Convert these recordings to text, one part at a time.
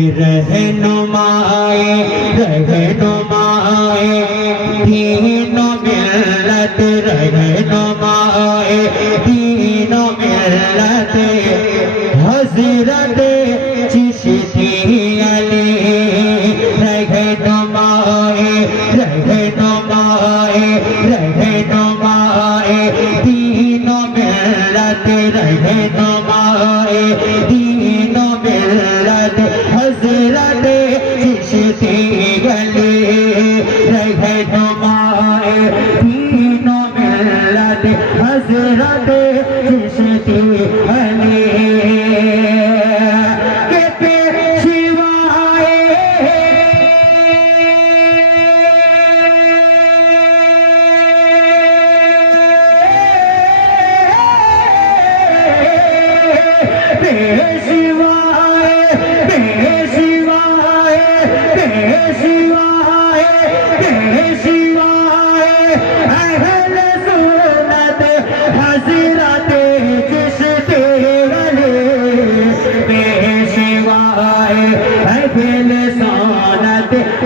रहनुमाए रहनुमाए दीनो मिल्लत रहनुमाए दीनो मिल्लत हज़रत चिश्ती अली रहनुमाए रहनुमाए रहनुमाए दीनो मिल्लत रहनुमाए दीनो मिल्लत हज़रत चिश्ती अली रहनुमाए दीनो मिल्लत हज़रत चिश्ती अली के पेशवाए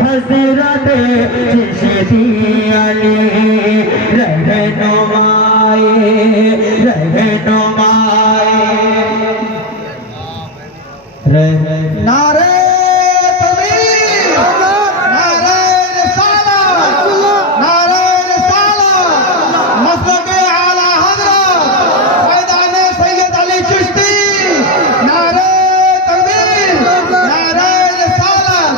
हज़रत चिश्ती अली रहनुमाए रहनुमाए नारे तकबीर, नारे रिसालत, नारे रिसालत, मसलके आला हज़रत फैज़ान सैयद अली चिश्ती, नारे तकबीर, नारे रिसालत,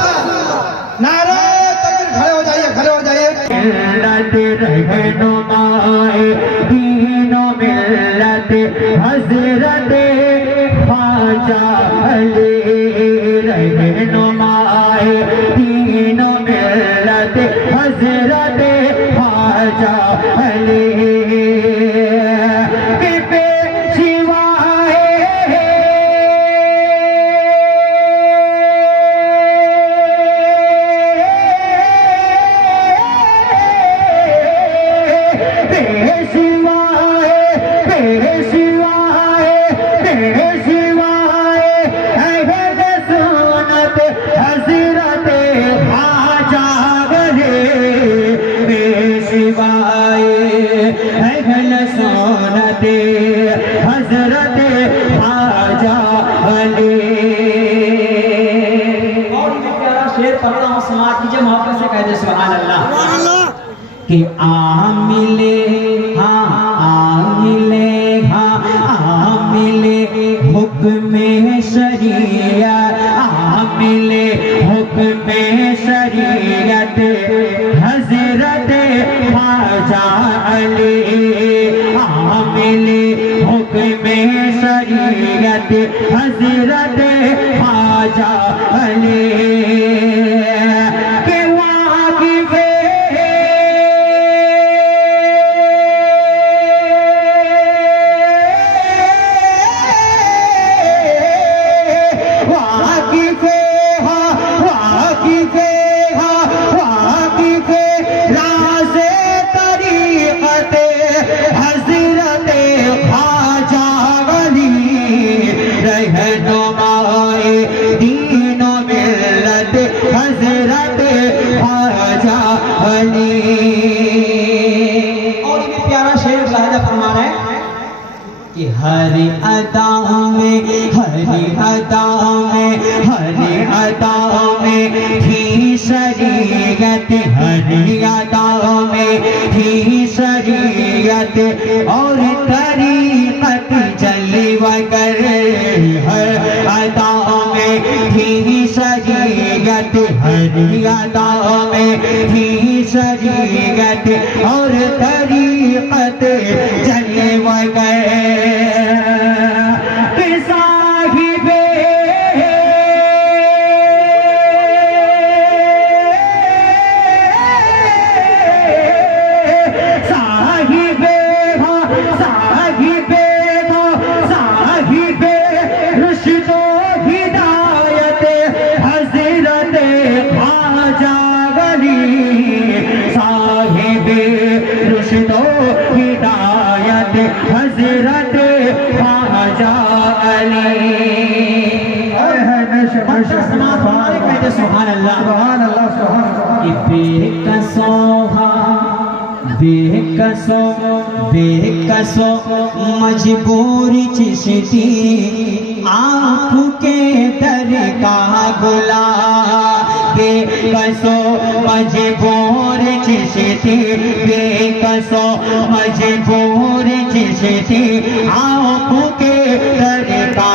नारे तकबीर। खड़े हो जाइए, खड़े हो जाइए। मिल्लत रहनुमाए दीनो मिल्लत हज़रत ख्वाजा अली रहनुमाए दीनो मिल्लत हज़रत ख्वाजा अली के पेशवाए हज़रत ख्वाजा अली। और ये प्यारा शेर पढ़ना हो समाज कीजिए मोहब्बत से कह दे सुभान अल्लाह कि आमिले हाँ आमिले हाँ आमिले हुक्मे शरीयत आमिले हुक्मे शरीयत हज़रत ख्वाजा अली आमिले हुक्मे शरीयत हज़रत ख्वाजा अली के वाक़िफ़े राज़े तरीक़त हज़रत ख्वाजा अली रहनुमाए दीनो मिल्लत हज़रत ख्वाजा अली। और ये प्यारा शेर शायद फरमा रहे हैं कि हर अदा में थी शरीयत हर अदा में थी शरीयत और तरीक़त जलवा कर हर अदा में थी शरीयत हर अदा में थी शरीयत और तरीक़त जलवा कर हिदायत हज़रत ख्वाजा अली। पत्थर समाज हमारे कहते सुभान अल्लाह सुभान अल्लाह सुभान अल्लाह। बेकसो मजबूरी चिश्ती आपके दर का गुला बेकसो मजबूर चिश्ती बेकसो मजबूर चिश्ती आपके दर का